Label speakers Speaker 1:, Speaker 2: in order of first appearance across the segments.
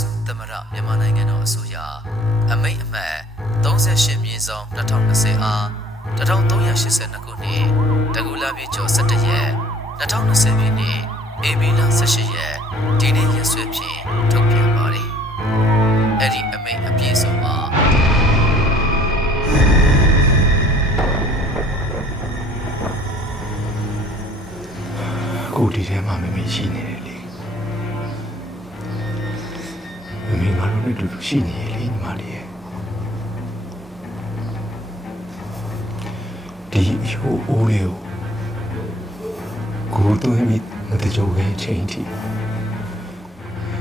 Speaker 1: စုသမရမြန်မာနိုင်ငံတော်အစိုးရအမိတ်အမှတ်38မြင်းဆောင်2020အား1382ခုနှစ်တကူလာပြည်ကျော်17ရက်2020ပြည့်နှစ်ဧပြီလ18ရက်ဒီနေ့ရက်စွဲဖြင့်ထုတ်ပြန်ပါတယ်။အဲ့ဒီအမိတ်အပြည့်စုံမှာ
Speaker 2: အခုဒီထဲမှာမမေရှိနေတယ် ငါတို့နဲ့အတူတူရှိနေရလေညီမလေးရဲ့ဒီအရိုးအိုးလေးကိုကိုယ်တော့မိမတကြိုပဲချိန်ထိ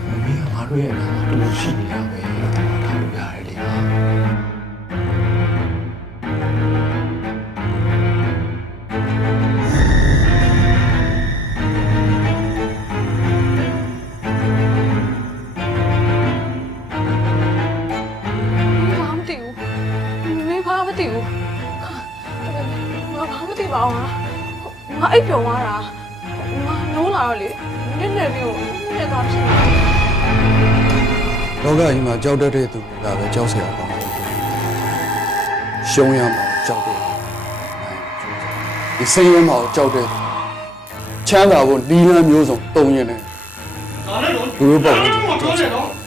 Speaker 2: မမေကငါတို့ရဲ့အနာမှာတူရှိနေတာပဲထားလို့ရတယ်
Speaker 3: သိဘူးငါဘာမှမသိပါဘူးငါအိပ်ပျော်သွားတာငါနိုးလာတော့လေနစ်နေပြီးတော့နစ်သွားဖြစ်နေ
Speaker 4: လောကကြီးမှာကြောက်တတ်တဲ့သူကပဲကြောက်စရာပါရှုံးရမှာကြောက်တယ်ဒီစိမ်းရမှာကြောက်တယ်ချမ်းသာဖို့နီလန်းမျိုးစုံတုံရင်တယ်လူတို့ပေါ့ဘူးကြောက်တယ်